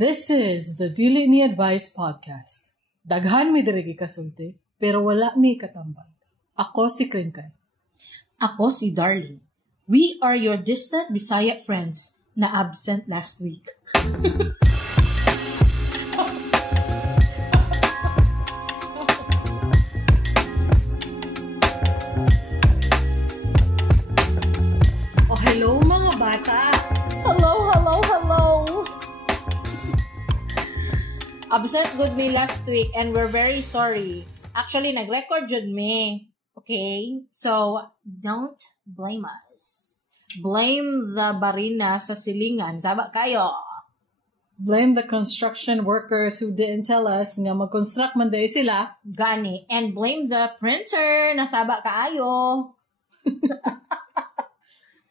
This is the Dili Ni Advice Podcast. Daghan mi diri kasulti, pero wala mi katambal. Ako si Krinkay. Ako si Darlene. We are your distant Bisaya friends na absent last week. Oh, hello mga bata! Hello! Absent good me last week and we're very sorry. Actually, nag-record yun me. Okay? So, don't blame us. Blame the barina sa silingan. Saba kayo. Blame the construction workers who didn't tell us nga mag-construct man day sila. Gani. And blame the printer na saba kaayo.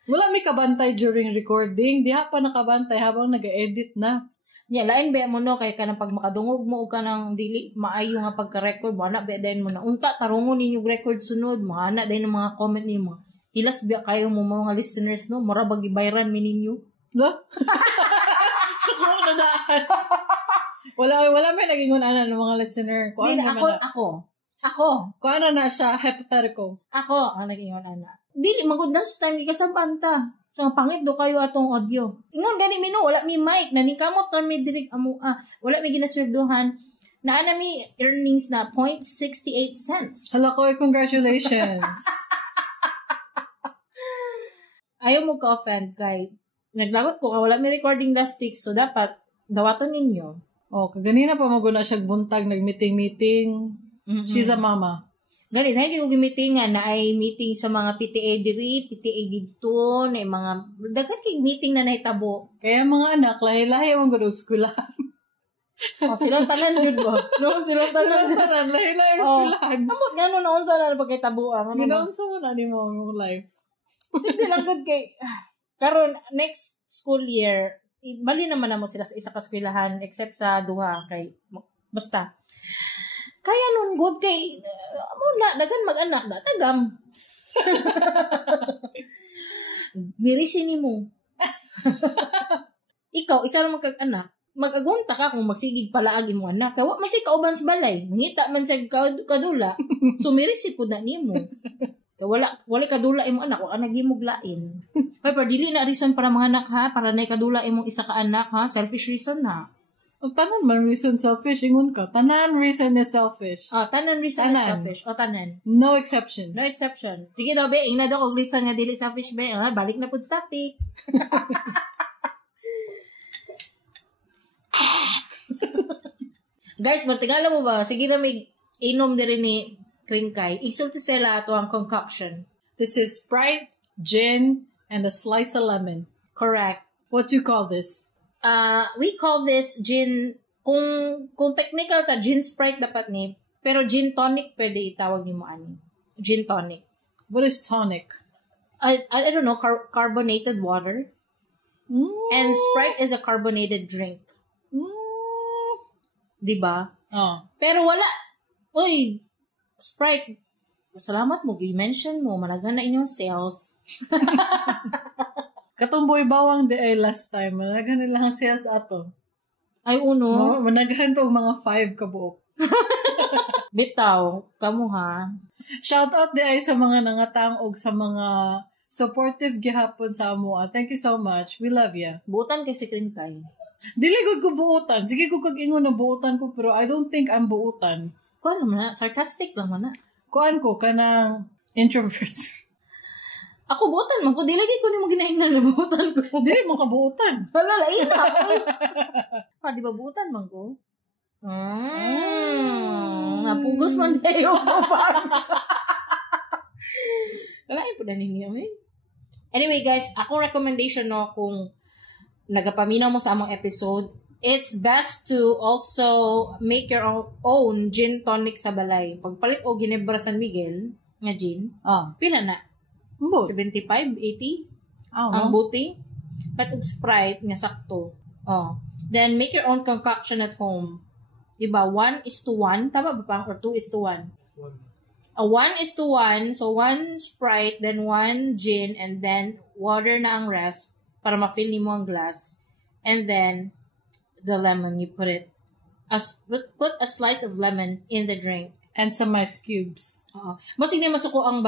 Wala mi kabantay during recording. Diha pa nakabantay habang nag-edit na. Yeah, lain ba mo no kay kanang pag makadungog mo og kanang dili maayo nga pagka-record mo ana ba dayon mo na unta tarungon ninyo record sunod mo ana dayon ang mga comment nimo. Hilas biya kayo mo mga listeners no mura bag gibayran mi ninyo. No? So na daan. Wala may nagingon ana ng mga listener. Kuan ako. Kuan na siya hypothetical. Ako ang nagingon ana. Dili magud dance time kasabanta. So, pangit do kayo atong audio. Ingon gani mino, wala mi mic. Nanikamot na mi direct wala mi ginaswerduhan. Naana mi earnings na 0.68 cents. Hala ko, congratulations. Ayaw mo ka-offend kay naglagot ko, wala mi recording last week. So, dapat dawaton ninyo. Oh, kaganina pa maguna siya buntag, nag-meeting. Mm-hmm. She's a mama. Ganit, hindi ko gimitingan na ay meeting sa mga PTA diri, PTA dito, na mga, dagat kay meeting na nahitabo. Kaya mga anak, lahi-lahi ang gudog skulahan. Oh, silang tanan jud ba? No, silang tanan. Lahi-lahi ang skulahan. Amot nga nun, naunsa na pagkitabo ang. Ginaunsa mo na ni mo yung life. Hindi lang good kay, karon next school year, bali naman na mo sila sa isa ka eskwelahan, except sa duha, kay, basta. Kaya nun, good kay, muna, dagan mag-anak na, tagam. Mirisin mo. Ikaw, isa lang magkag-anak, mag-agunta ka kung magsigig palaagi mo anak. Kaya wak man siya kauban sa balay. Mangita man siya kadula. So, mirisi po na niyo mo. Kaya wala kadula imo anak, wala nagimuglain. Kaya pero dili na reason para mga anak ha, para na kadula imong isa ka anak ha, selfish reason na. O, tanan man reason selfish, ingon ka. Tanan reason is selfish. Tanan reason is selfish. O, tanan. No exceptions. No exception. Sige daw, be. Ingna daw kong reason nga dili selfish, be. Balik na po sa topic. Guys, matigala mo ba? Sige na may inom na rin ni Krinkay. Isulti sila ito ang concoction. This is Sprite, gin, and a slice of lemon. Correct. What do you call this? We call this gin, kung technical ta, gin Sprite dapat ni, pero gin tonic pwede itawag ni mo ani. Gin tonic. What is tonic? I don't know, carbonated water. And Sprite is a carbonated drink. Diba? Oh. Pero wala, uy, Sprite, salamat mo, i-mention mo, managan na inyong sales. Katumboy bawang di ay last time. Managhan nila ang sales ato. Ay, uno. Managhan to mga 5 kabuok. Bitaw, kamu ha. Shout out di ay sa mga nangatang og sa mga supportive gihapon sa amo. Thank you so much. We love you. Buutan kay si Krinkay. Dili ko buutan. Sige ko kag-ingon na buutan ko, pero I don't think I'm buutan. Kuan naman na, sarcastic lang man na. Kuan ko, kanang introvert. Ako buutan man ko. Di lagi ko ni mo ginahinan na buutan ko. Dili mo ka buutan. Wala, lain na. Di ba buutan man ko? Napugos man tayo. Walain po na ninyo eh. Anyway guys, akong recommendation no, kung nagapaminaw mo sa among episode, it's best to also make your own gin tonic sa balay. Pagpalit o Ginebra San Miguel nga gin, pila na? 75, 80? Ang buti. But og Sprite nga sakto. Then make your own concoction at home. Diba? 1:1. Tama ba pa? Or 2:1? 1:1. So 1 Sprite, then 1 gin, and then water na ang rest para ma-fill mo ang glass. And then the lemon, you put put a slice of lemon in the drink. And some ice cubes. Masig na masuko ang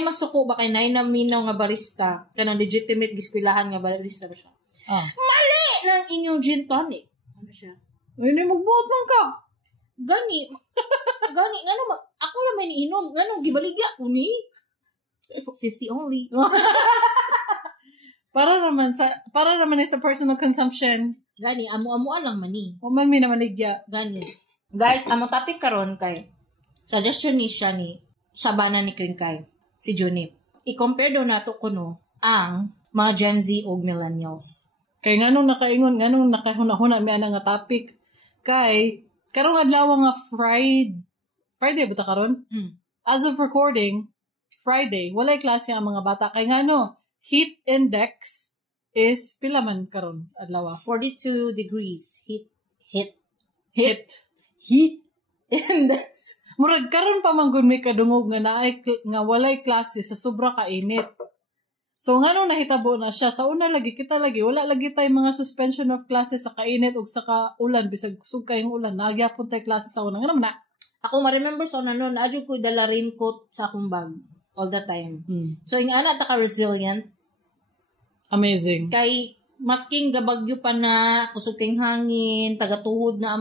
masuko ba kay nay na minaw nga barista kanang legitimate gispilahan nga barista ba siya. Mali ng inyong gin tonic. Ano siya? Hindi magbuot man ka. Gani ngano ako na may inom ngano gibaligya ko ni 50 only. para naman sa personal consumption. Gani amo lang man ni. O man mi naman ligya. Gani. Guys, among topic karon kay suggestion ni siya ni sabana ni Kringkay si Junip. I-compare daw nato kuno ang mga Gen Z o millennials. Kay nganong nakahuna-huna mi ana nga topic kay karong adlaw nga Friday ba ta karon? As of recording, Friday, walay klase ang mga bata kay ngano heat index is pila man karon adlaw? 42 degrees heat index. Murag karon pa man gud may kadungog nga walay klase sa sobra ka init. So ngano nahitabo na siya sa una lagi wala lagi tay mga suspension of classes sa kainit ug sa kaulan bisag kusog kayong ulan nagyapon tay klase sa una ngano na. Ako ma-remember sa una noon naadyo ko dala raincoat sa akong bag all the time. So ing ana ta ka resilient. Amazing. Kay masking gabagyo pa na kusog kayong hangin, tagatuhod na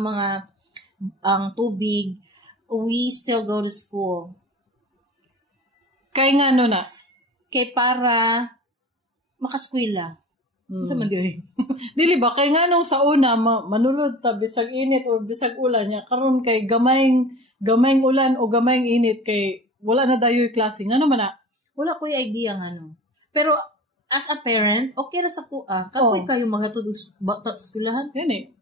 ang tubig, we still go to school. Kay ngano na? Kay para makaskwela. Sa man di Dili ba kay nganong sa una manulod ta bisag init o bisag ulan nya karon kay gamayng ulan o gamayng init kay wala na dayoy klase ngano man na? Wala ko'y idea ngano. Pero as a parent, okay ra sa kuha. Kapoy kayo maghatod bata sa eskwelahan. Gani.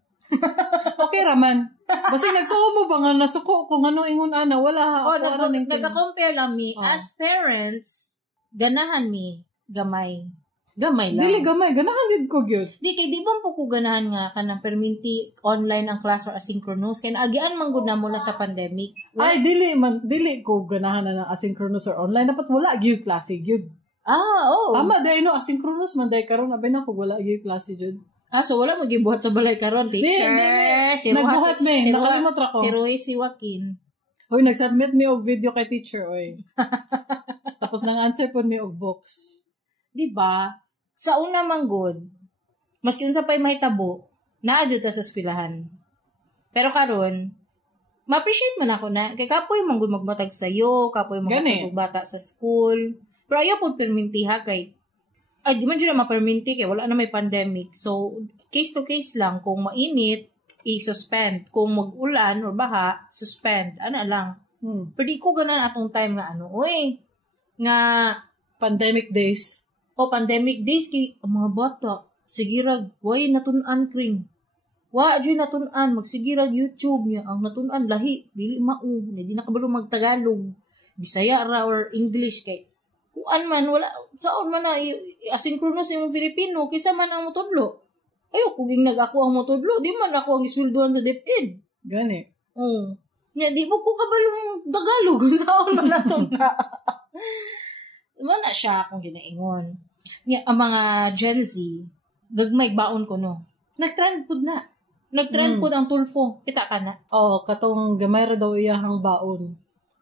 Okay raman. Basta nagtuo mo ba nga nasuko kung ano ingon ana wala ha. Nagka-compare lang mi as parents, ganahan mi gamay lang. Dili gamay, ganahan gid ko gyud. Di kay di ba po ko ganahan nga kanang perminti online ang class or asynchronous kay agian man gud na mula sa pandemic. Ay dili ko ganahan na ng asynchronous or online dapat wala gyud klase gyud. Tama dai no asynchronous man dai karon abay na ko wala gyud klase gyud. So wala mo gibuhat sa balay karon, teacher. Nagbuhat mi, nakalimot ra ko. Si Roy, si Joaquin. Hoy, nag-submit mi og video kay teacher, oy. Tapos nang answer pud mi og books. Di ba? Sa una man good, maski unsa pay mahitabo, naadyo ta sa eskwelahan. Pero karon, ma-appreciate man ako na kay kapoy man gud magbatag sayo, kapoy magbatag bata sa school. Pero ayo pud permintiha kay di man dyan na maperminti kaya wala na may pandemic. So, case to case lang. Kung mainit, i-suspend. Kung mag-ulan or baha, suspend. Ano lang. Pero di ko ganan atong time nga nga pandemic days. Pandemic days kay mga bata. Sigirag, way natun-an kring. Dyan natun-an. Magsigirag YouTube niya. Ang natun-an, lahi. Dili maong. Hindi nakabalo mag-Tagalog. Bisaya ra or English kay kuan man wala saon man na asynchronous yung Filipino kisa man ang motudlo. Ayo kung nag-ako ang motudlo, di man ako ang isulduhan sa DepEd. Gani. Nya di mo ko kabalong Tagalog saon man naton na. Mo na siya akong ginaingon. Nya ang mga Gen Z gagmay baon ko no. Nagtrend pud na. Nagtrend pud ang Tulfo. Kita ka na. Katong gamay ra daw iyang baon.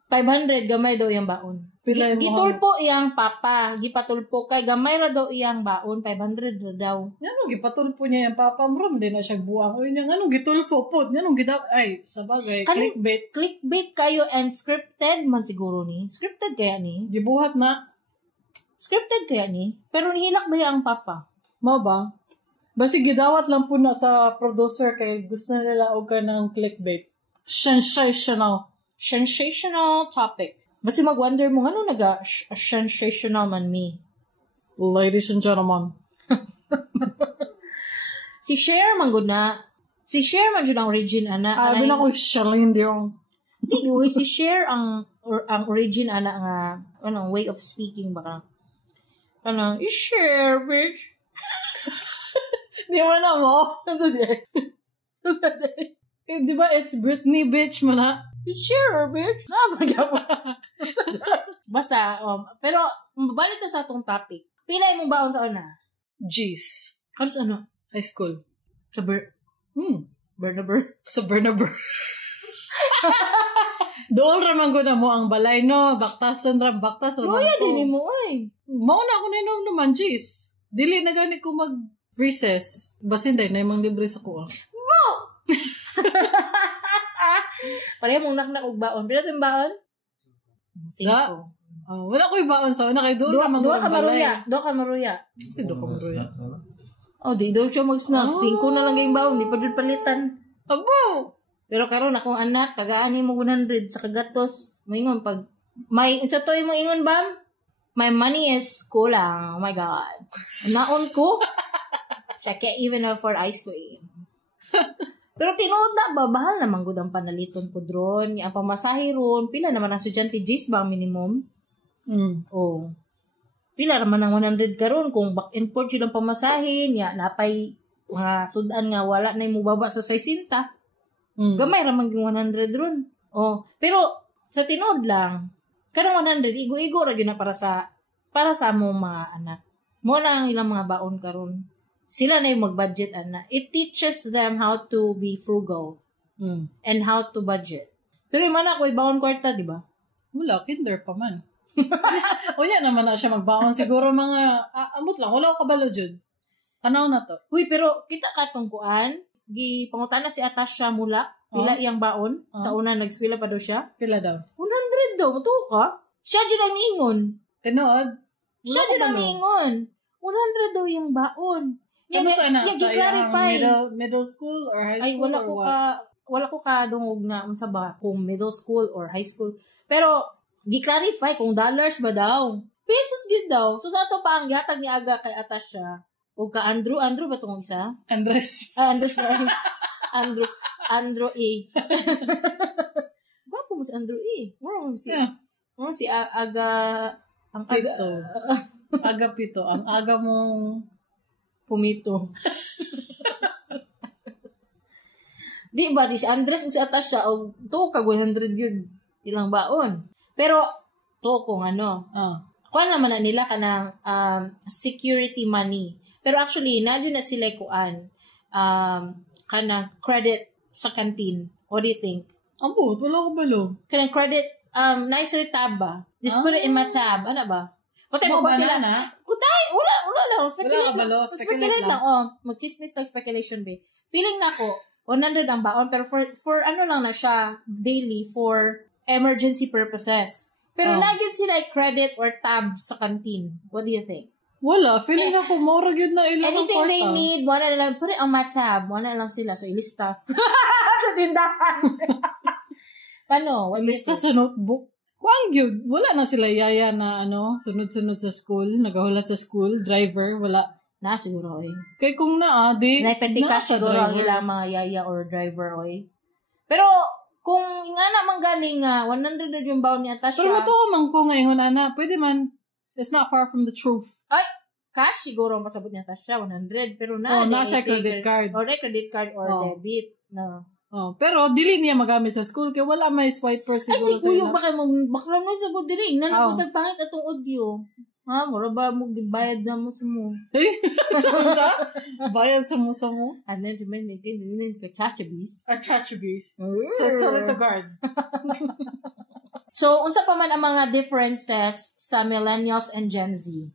500 gamay daw iyang baon. Gitulpo iyang papa, gipatulpo kay gamay ra daw iyang baon 500 ra daw. Ngano gipatulpo niya yung papa mo din na siya buang. Oy nya ngano gitulpo pod, ngano ay sabagay clickbait kayo and scripted man siguro ni. Scripted kaya ni. Gibuhat na. Scripted kaya ni, pero nihilak ba ang papa? Mao ba? Basi gidawat lang po na sa producer kay gusto nila og kanang clickbait. Sensational topic. Basi mag-wonder mo, ano sensational man me? Ladies and gentlemen. Si Cher man gud na. Si Cher man jud ang origin ana. Abi na ko Charlene Dion. Di si Cher ang origin ana nga way of speaking baka. Cher bitch. Di mo na mo. Ano di? Di ba it's Britney bitch mo na? Sure, bitch. Basta, pero, balik na sa atong topic. Pila imong baon sa una? G's. Ano? High school. Bernaber. Sa Bernaber. Doon raman ko na mo ang balay, no? Baktas raman ko. Moya din mo, ay. Mauna ako na inom naman, jeez. Dili na gani ko mag-recess. Basin day, na yung libre sa kuha. Mo! Pareha mong naknak og baon. Pila yung baon? 5. Wala ko yung baon sa una kay doon raman ko ang balay. Doon ka maruya. Kasi doon ka maruya. Di daw siya mag-snack. 5 na lang yung baon. Di pa doon palitan. Abo! Pero karon akong anak, tagaan mo 100 sa kagatos. Moingon pag sa toy mo ingon bam? My money is kulang. Oh my God. Naon ko. I can't even afford ice cream. Pero tinuod na ba? Bahal naman gud ang panaliton po dron. Ang pamasahe ron. Pila naman ang estudyante J's ba ang minimum? Oh. Pila naman ang 100 karon kung back and forth yun ang pamasahe niya. Napay mga sudan nga wala na yung mubaba sa 60. Gamay ramang yung 100 ron. Oh, pero sa tinod lang, karong 100 igo-igo ra gyud na para sa among mga anak. Mo na ang ilang mga baon karon. Sila na yung mag-budget ana. It teaches them how to be frugal and how to budget. Pero yung anak ko baon kwarta, di ba? Wala, kinder pa man. Unya naman na siya magbaon siguro mga amot lang, wala ko kabalo jud. Tanaw na to. Uy, pero kita katungkuan gipangutana si Atasha mula pila iyang baon sa una nag-eskwela pa daw siya. Pila daw? 100 daw, to ka? Siya dyan ang ingon. Tinood? Siya dyan ang ingon. 100 daw yung baon. Kamusta na? Sa iyang middle school or high school? Ay, wala ko ka dungog na unsa ba kung middle school or high school. Pero gi-clarify kung dollars ba daw. Pesos gid daw. So sa ato pa ang gihatag ni aga kay Atasha. O ka Andrew ba itong isa? Andres. Andres na. Andrew A. Gwapo mo si Andrew A. Mo si Aga. Ang Pito. Aga Pito. Ang aga mong pumito. Di ba, si Andres si Atasha, o to ka 100 yun. Ilang baon. Pero, to kung ano. Kuha naman na nila ka ng security money. Pero actually, nadyo na sila kuan kanang credit sa canteen. What do you think? Abo, wala ko balo. Kanang credit, nicer tab ba? Just put it in my tab. Ano ba? Kutay mo ba sila? Kutay! Wala lang. Wala ka balo? Speculate lang. Mag-chismis lang speculation, be. Feeling na ko, 100 ang baon, pero for ano lang na siya, daily, for emergency purposes. Pero nagyan sila credit or tab sa canteen. What do you think? Wala. Feeling ako, maurag yun na ilang anything they need, wala na lang. Put it on my tab. Wala lang sila. So, ilista. Sa tindahan. Paano? Ilista sa notebook. Kuang yun. Wala na sila yaya na sunod-sunod sa school. Nagahulat sa school. Driver. Wala. Na, siguro, oy. Kaya kung di. Naipendika siguro ang ilang mga yaya or driver, oy. Pero, kung nga naman galing 100 na yung baon ni Atasha. Pero matuwa man ko ngayon, ana. Pwede man. It's not far from the truth. Ay, cash siguro ang masabot niya Tasha, 100. Pero na siya credit card. Or credit card or debit. No. Pero dili niya magamit sa school kaya wala may swiper siguro sa ila. Ay, si Kuyo, baka bakla mo sa good ring. Nanaputag pangit atong audio. Ha, mura ba mo bayad na mo sa mo? Eh, saan ka? Bayad sa mo? And then, hindi ka chachabis. Chachabis. So, sorry to guard. So, unsa pa man ang mga differences sa millennials and Gen Z?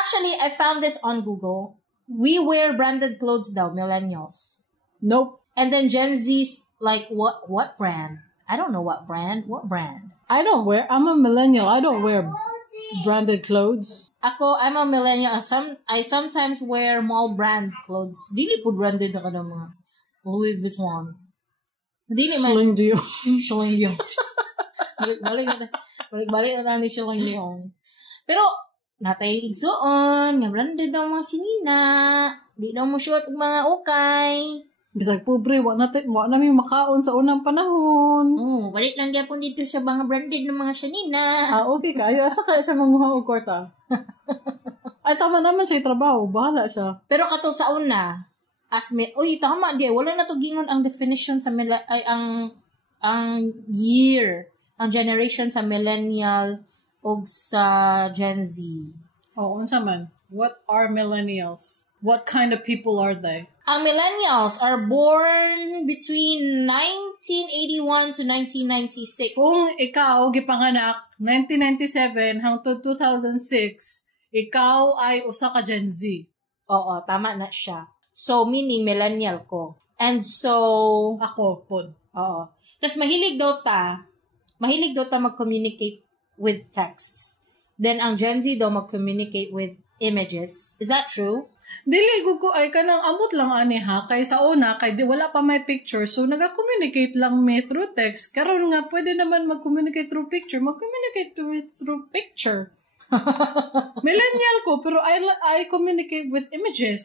Actually, I found this on Google. We wear branded clothes daw, millennials. Nope. And then Gen Z's like, what brand? I don't know what brand. What brand? I'm a millennial. I don't wear branded clothes. I'm a millennial. I sometimes wear mall brand clothes. Dili po branded na ka ng mga Louis Vuitton. Dili man. Celine Dion. Celine Dion. Balik na tayo ni Celine Dion. Pero, natay igsoon, nga branded daw mga sinina. Di daw mo short mga ukay. Bisag pobre, wa namin makaon sa unang panahon. Balik lang gyapon dito sa mga branded ng mga sinina. Okay kayo. Asa kaya siya manguha og kwarta? Ay, tama naman siya trabaho. Bahala siya. Pero kato sa una, tama di. Wala na to gingon ang definition sa ang year, ang generation sa millennial o sa Gen Z. Unsa man? What are millennials? What kind of people are they? Ang millennials are born between 1981 to 1996. Kung ikaw gipanganak 1997 hangtod 2006, ikaw ay usa ka Gen Z. Oo, tama na siya. So, meaning millennial ko. And so, Ako, pod. oo. Tapos mahilig daw ta mag-communicate with texts. Then, ang Gen Z daw mag-communicate with images. Is that true? Dili ko ay kanang amot lang ani ha kay sa una kay di wala pa may picture so naga-communicate lang me through text karon nga pwede naman mag-communicate through picture through picture. Millennial ko pero I communicate with images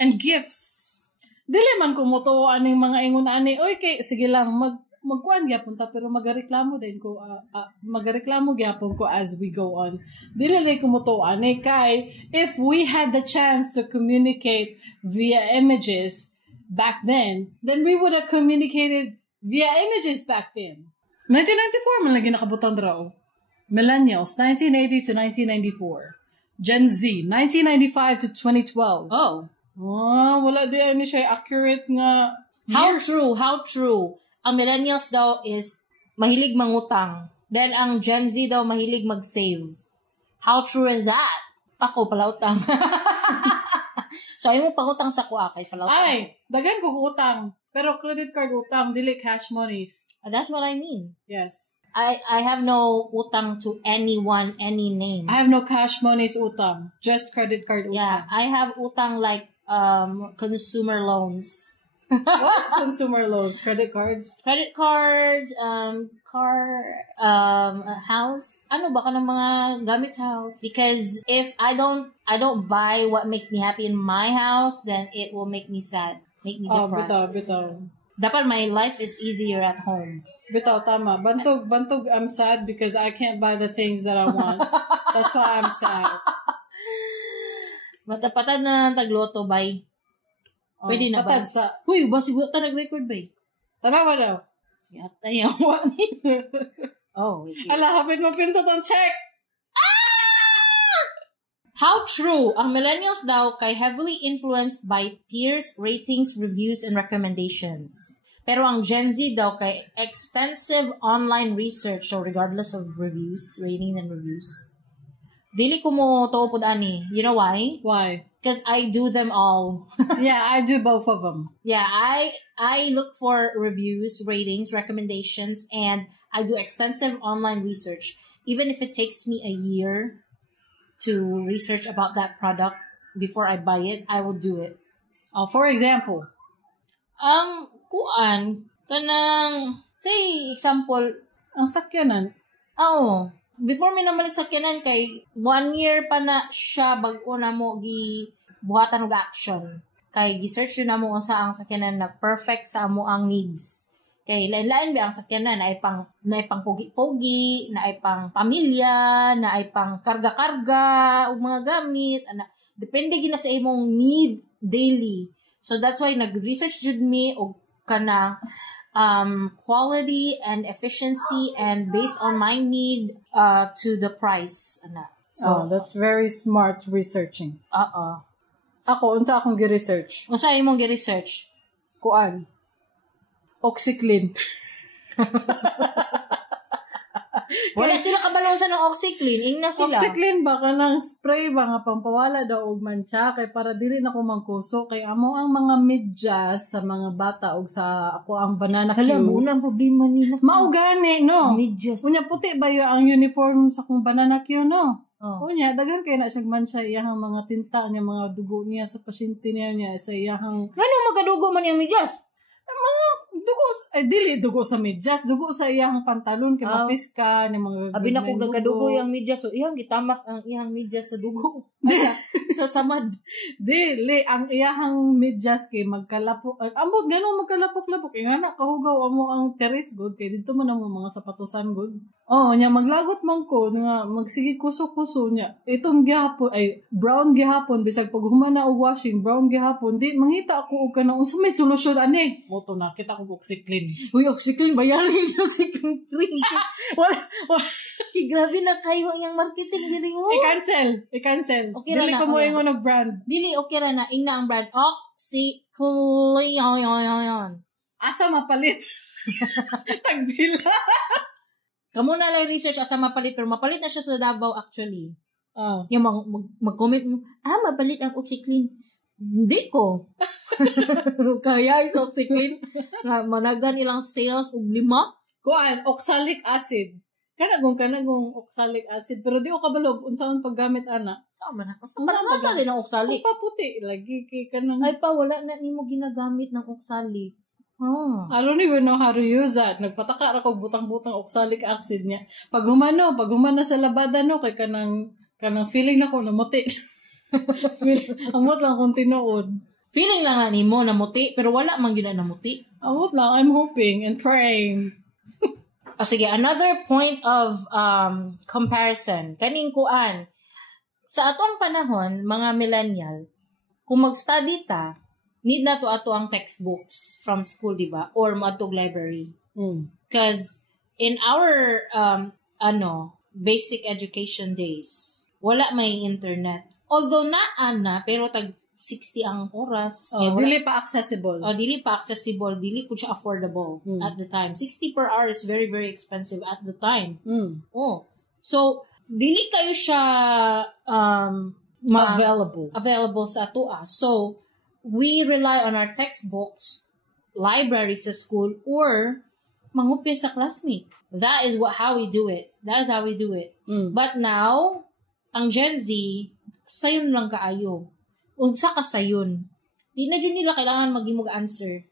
and gifs. Dili man ko moto aning mga ingon ani oy kay sige lang magkuan gyapon ta pero magareklamo din ko magareklamo gyapon ko as we go on. Dili ko moto ani kay if we had the chance to communicate via images back then we would have communicated via images back then. 1994 man lagi nakabutang draw. Millennials 1980 to 1994. Gen Z 1995 to 2012. Oh. Wala di ani siya accurate nga How years. true. Ang millennials daw is mahilig mangutang. Then, ang Gen Z daw mahilig mag-save. How true is that? Ako, palautang. So, ayaw mo pangutang sa kuha kay palautang. Ay, dagan ko utang. Pero credit card utang, dili cash monies. That's what I mean. Yes. I have no utang to anyone, any name. I have no cash monies utang. Just credit card Yeah, utang. I have utang like consumer loans. What's consumer loans? Credit cards? Credit cards, car, house. Ano ba ka ng mga gamit sa house? Because if I don't buy what makes me happy in my house, then it will make me sad, make me depressed. Bitaw. Dapat my life is easier at home. Bitaw, tama. Bantog, I'm sad because I can't buy the things that I want. That's why I'm sad. Matapatad na tagloto, bay. Pwede na ba? Patad sa... Huy, basi ta nag-record, bay. Tanawa daw. Yata yung wani. Oh, wait. Ala, hapit mo pinto tong check. How true, ang millennials daw kay heavily influenced by peers, ratings, reviews, and recommendations. Pero ang Gen Z daw kay extensive online research, so regardless of reviews, ratings, and reviews. Dili ko mo tuupod ani. You know why? Why? Because I do them all. Yeah, I do both of them. Yeah, I look for reviews, ratings, recommendations, and I do extensive online research. Even if it takes me a year to research about that product before I buy it, I will do it. For example, kanang, say, example, ang sakyanan. Before mi naman sa sakyanan kay 1 year pa na siya bago na mo buhatan og action. Kay gi-search na mo unsa ang sakyanan na perfect sa amo ang needs. Kay lain-lain ba ang sakyanan na ay pang pogi-pogi, na ay pang pamilya, na ay pang karga-karga ug mga gamit, depende gina sa imong need daily. So that's why nag-research jud mi og kanang quality and efficiency and based on my need to the price. So, that's very smart researching. Ako, unsa akong gi-research? Unsa imong gi-research? Kuan. Oxyclean. Wala sila kabalonsa ng Oxyclean. Ingna sila. Oxyclean ba ka ng spray ba nga pampawala daw og mancha kay para dili na ko mangkuso kay amo ang mga medyas sa mga bata og sa ako ang banana cue. Alam mo na ang problema nila. Mao gani no. Medyas. Unya puti ba yung ang uniform sa kong banana cue no? Oh. Unya daghan kay na siyang mancha iyang mga tinta niya mga dugo niya sa pasyente niya sa iyang Ngano magadugo man yung medyas? mga dugo dili dugo sa medyas dugo sa iyang pantalon kay mapiska ni mga abi na ko nagadugo yung medyas so iyang gitamak ang iyang medyas sa dugo sa samad dili ang iyang medyas kay magkalapok ambot ganun magkalapok-lapok nga na kahugaw amo ang teres good kay dito man ang mga sapatosan good nya maglagot man ko nga magsige kuso-kuso nya itong gihapon ay brown gihapon bisag pag humana og washing brown gihapon di mangita ako og kanang unsa may solusyon ani moto na kita ko Oxyclean. Uy, Oxyclean bayaran yung Oxyclean cream. wala grabe na kayo ang marketing dili mo. I-cancel. Okay Dili na, ko mo ingon og brand. Dili okay ra na ingna ang brand oxyclean. Asa mapalit? Tagdila. Kamu na lang research asa mapalit, pero mapalit na siya sa Davao actually. Oh. Yung mag-comment mo, mapalit ang OxyClean. Hindi ko. Kaya is OxyClean. Managan ilang sales og 5. Kuan, oxalic acid. Kanagong oxalic acid. Pero di ko kabalog, unsaon paggamit, ana. Tama na. Sa din ang oxalic. Kung paputi, lagi kay kanang... Ay pa, wala na ni mo ginagamit ng oxalic. I don't even know how to use that. Nagpataka ako butang-butang oxalic acid niya. Pag humana sa labada, no, kay kanang feeling na ko namuti. Amot lang kung tinuod. Feeling lang na ni mo namuti, pero wala man yun na namuti. Amot lang, I'm hoping and praying. Sige, another point of comparison. Kaning kuan. Sa atong panahon, mga millennial, kung mag-study ta, need na to ato ang textbooks from school, di ba? Or matog library. Because in our basic education days, wala may internet. Although na, pero tag 60 ang oras. Dili pa accessible. Dili pa accessible. Dili po siya affordable at the time. 60 per hour is very, very expensive at the time. So, dili kayo siya available sa atua. So, we rely on our textbooks, libraries sa school, or mangupya sa classmate. That is how we do it. But now, ang Gen Z, sayon lang kaayo. Unsa ka sayon. Di na dyan nila kailangan magimog answer.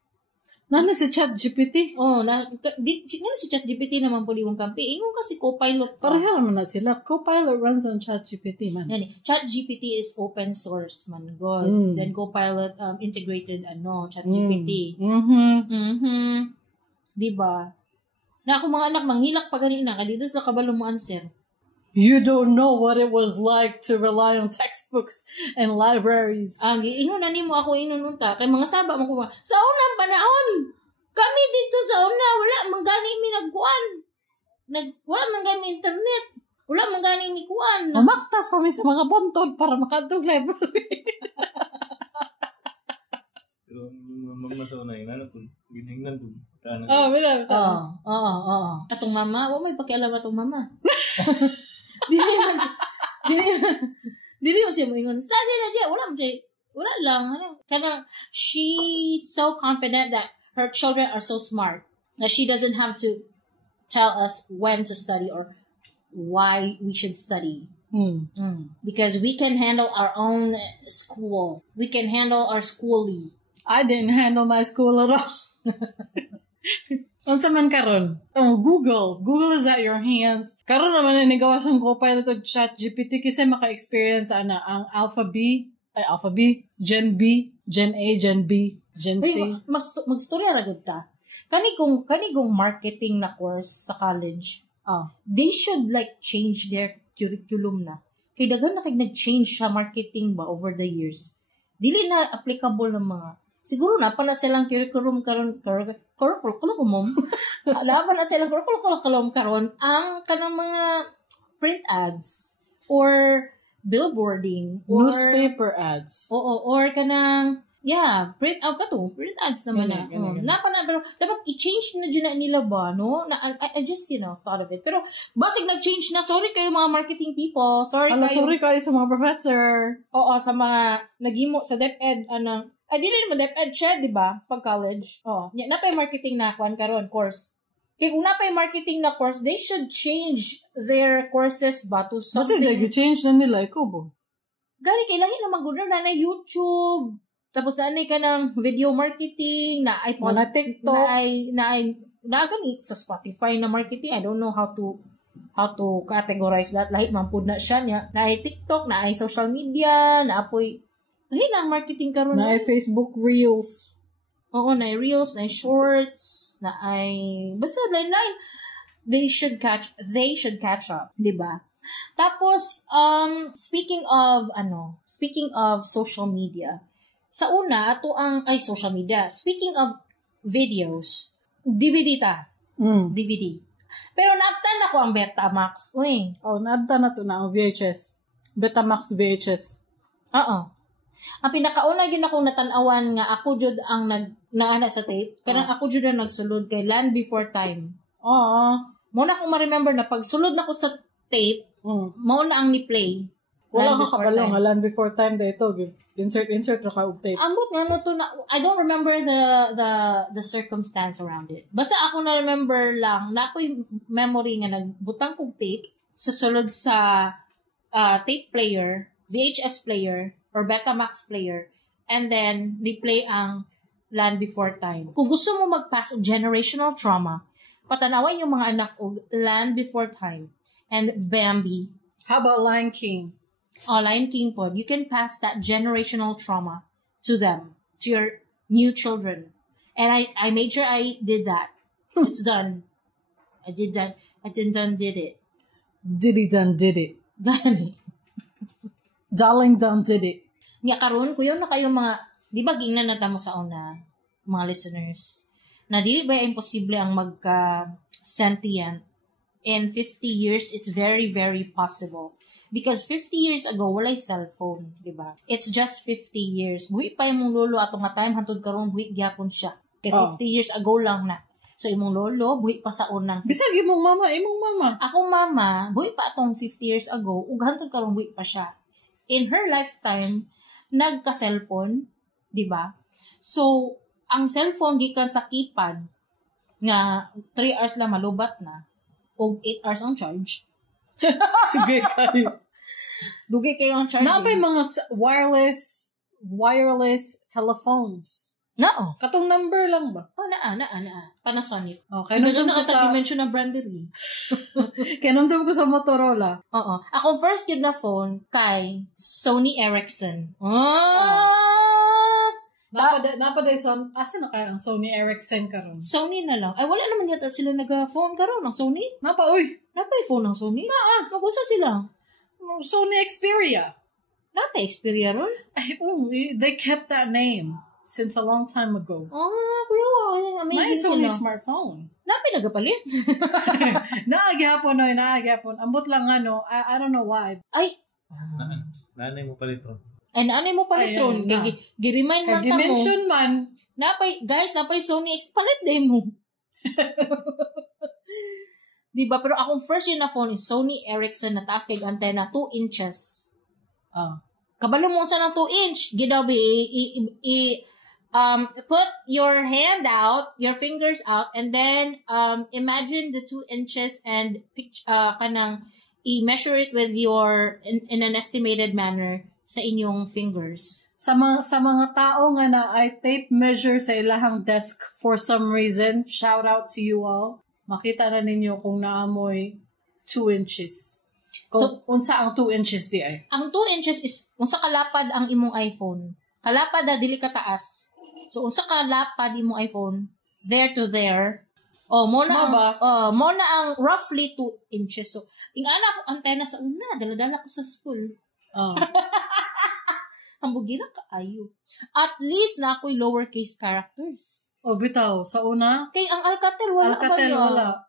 Nana si ChatGPT? Si ChatGPT naman po liwang kampi. Ingon kasi Copilot pa. Pareha naman na sila. Copilot runs on ChatGPT, man. ChatGPT is open source, man. God. Then Copilot integrated, ChatGPT. Diba? Na ako mga anak, manghilak pa ganina. Kadito sila kabalo mo answer. You don't know what it was like to rely on textbooks and libraries. Ingon na ni mo ako inununta. Kay mga saba mo ko sa unang panahon, kami dito sa una, wala man gani mi nagkuan. Wala man gani internet. Wala man gani mi kuan. Mamaktas kami sa mga buntod para makadtog library. Pero mga sa una, ginhingnan po. Bitaw. Atong mama, may pakialam atong mama. Dili mo siya mo ingon. Study na diya. Wala lang. She's so confident that her children are so smart that she doesn't have to tell us when to study or why we should study. Because we can handle our own school. We can handle our schooling. I didn't handle my school at all. Unsa man karon? Google is at your hands. Karon naman na gawas ang Copilot o ChatGPT kasi maka-experience ang Alpha B, Gen B, Gen A, Gen B, Gen C. Magstorya ra gud ta. Kanigong marketing na course sa college. They should change their curriculum na. Kay daghan na kay nag-change sa marketing ba over the years. Dili na applicable ng mga siguro na pa na silang curriculum karon ang kanang mga print ads or billboarding or newspaper ads. Or kanang print ads naman pero dapat i-change na dyan nila ba, no? I just, thought of it. Pero, basig nag-change na. Sorry kayo mga marketing people. Sorry kayo sa mga professor. Sa mga nagimo sa DepEd, di rin naman DepEd siya, di ba? Pag college. Napay marketing na karon course. Kaya kung napay marketing na course, they should change their courses ba to something. Kasi nag-change na nila, ikaw ba? Gani, kailangan naman gano'n na YouTube. Tapos na ka ng video marketing, na iPod, na TikTok, na ganit sa Spotify na marketing. I don't know how to categorize that. Lahit man pud na siya niya. Na TikTok, na social media, na apoy na marketing karon na Facebook Reels. Na Reels, na Shorts, na basta line. They should catch up, 'di ba? Tapos speaking of social media. Sa una ato ang social media. Speaking of videos, DVD ta. DVD. Pero naabtan ako ang Betamax. Naabtan na to na ang VHS. Betamax VHS. Ang pinakauna gyud akong natan-awan nga ako jud ang naana sa tape. Kanang ako jud ang nagsulod kay Land Before Time. Mo na akong ma-remember na pag sulod na ko sa tape, mo na ang ni-play. Wala ka kabalo nga Land Before Time dito. Insert ra ka og tape. Ambot nga mo to na I don't remember the circumstance around it. Basta ako na remember lang na ako'y memory nga nagbutang kog tape sa sulod sa tape player, VHS player or Betamax player, and then ni-play ang Land Before Time. Kung gusto mo mag-pass og generational trauma, patanawan yung mga anak og Land Before Time and Bambi. How about Lion King? Lion King pod. You can pass that generational trauma to them, to your new children. And I made sure I did that. It's done. I did that. I did it. Did it. Gani. Darling done did it. Nga karon kuyo na kayo mga, di ba gingnan na tamo sa una, mga listeners, na di ba imposible ang magka-sentient in 50 years? It's very, very possible. Because 50 years ago, walay cellphone, di ba? It's just 50 years. Buhi pa yung lolo atong nga time, hantod karon buhi gyapon siya. Kay 50 years ago lang na. So, imong lolo, buhi pa sa unang. Bisag imong mama. Akong mama, buhi pa atong 50 years ago, ug hantod karon buhi pa siya. In her lifetime, nagka-cellphone, di ba? So, ang cellphone gikan sa keypad, nga 3 hours lang malubat na, o 8 hours ang charge. Sige kayo. Dugay kayo ang charge. Napay mga wireless telephones. Nao. Katong number lang ba? Naa. Panasonic. Okay, Doon na dimension ng brandery. Kaya nandun ko sa Motorola. Oo. Ako first yun na phone kay Sony Ericsson. Napaday asa na kaya ang Sony Ericsson karon? Sony na lang. Ay, wala naman yata sila nag-phone karon ng Sony. Uy. Napay phone ng Sony? Mag-usa sila. Sony Xperia. Napay Xperia ron? Ay, they kept that name since a long time ago. Kuya, amazing sila. Sony smartphone. Napay nagapalit. Naagapon. Ambot lang I don't know why. Ay. Nanay mo palit ron. Ay, naanay mo palit ron. Gi-remind man ta mo. Kag-mention man. Napay Sony X palit day mo. Diba? Pero akong first yun na phone is Sony Ericsson na taas kay antenna 2 inches. Kabalo mo sa ng 2 inch. Gidabi, put your hand out, your fingers out, and then imagine the 2 inches and kanang i-measure it with your in an estimated manner sa inyong fingers. Sa mga tao nga na ay tape measure sa ilahang desk for some reason, shout out to you all. Makita na ninyo kung naamoy 2 inches. So, unsa ang 2 inches di ay? Ang 2 inches is unsa kalapad ang imong iPhone. Kalapad na dili ka taas. So unsa kalapad imong iPhone, there to there. Mo na ang roughly 2 inches. So, ingana ko antena sa una, dala-dala ko sa school. Ang bugira ka ayo. At least na ako'y lowercase characters. Bitaw, sa una? Kay ang Alcatel, wala Alcatel, ba wala.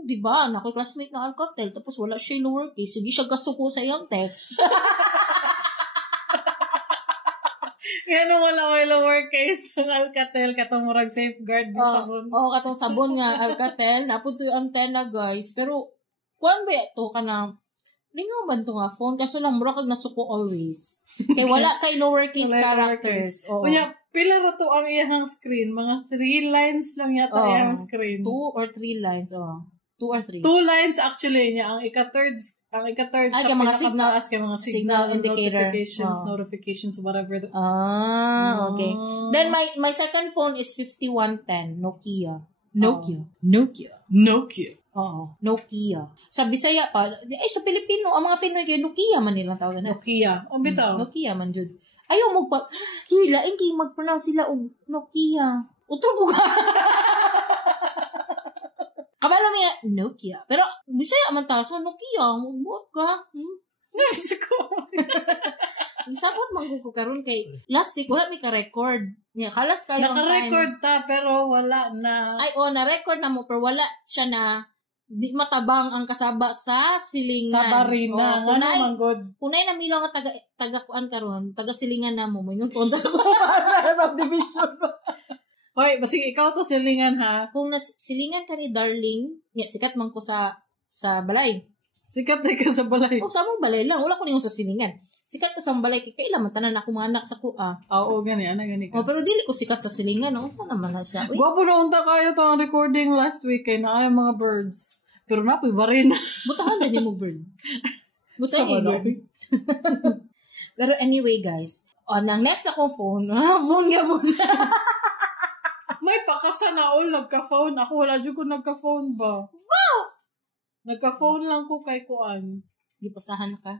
Di ba? Ako'y classmate ng Alcatel, tapos wala siya lowercase. Sige siya gasuko sa iyong text. Gano'n wala may lowercase ang Alcatel, katong murag safeguard ng sabon. Katong sabon nga, Alcatel. Napunto yung antenna, guys. Pero, kuwan ba ito ka na, lingaw man ito nga phone, kaso lang mura kag nasuko always. Kay wala kay lowercase characters. Kunya, pila na to ang iyang screen? Mga 3 lines lang yata iyang screen. 2 or 3 lines, 2 or 3. 2 lines actually niya. Ang ika-third sa pinakataas kay mga signal indicator. Notifications, whatever. Okay. Then my second phone is 5110, Nokia. Nokia. Sa Bisaya pa, sa Pilipino, ang mga Pinoy kay Nokia man nilang tawagan. Nokia. Bitaw. Nokia man jud. Ayaw mo pa, hilain kayo mag-pronounce sila og Nokia. Utro ka. Kabalo niya, Nokia. Pero, Bisaya man tayo, so Nokia, magbuot ka. Yes ko. Isabot man ko karon kay last week, wala may ka-record. Kalas kayo ang time. Naka-record ta, pero wala na. Na-record na mo, pero wala siya na di matabang ang kasaba sa silingan. Sa barina. Oh, Nga naman, good. kunay na milaw nga taga-kuan karon, taga-silingan na mo. Yung punta ko. Subdivision. Hoy, basig ikaw to silingan ha. Kung silingan ka ni Darling, sikat man ko sa balay. Sikat na ka sa balay. O sa mong balay lang, wala ko niyo sa silingan. Sikat ko sa balay, kailan man tanan ako mga anak sa kuha. Oo, gani, gani ka. Oh, pero dili ko sikat sa silingan, no? Saan naman na siya? Uy, Gwapo na unta kayo to ang recording last week kay na ay mga birds. Pero napoy ba rin? butahan na ni mo, bird. Butahan Sama ni bird. Pero anyway, guys, nang next akong phone, phone nga muna. May pakasa na all nagka-phone. Ako wala dyan ko nagka-phone ba? Nagka-phone lang ko kay Kuan. Gipasahan ka?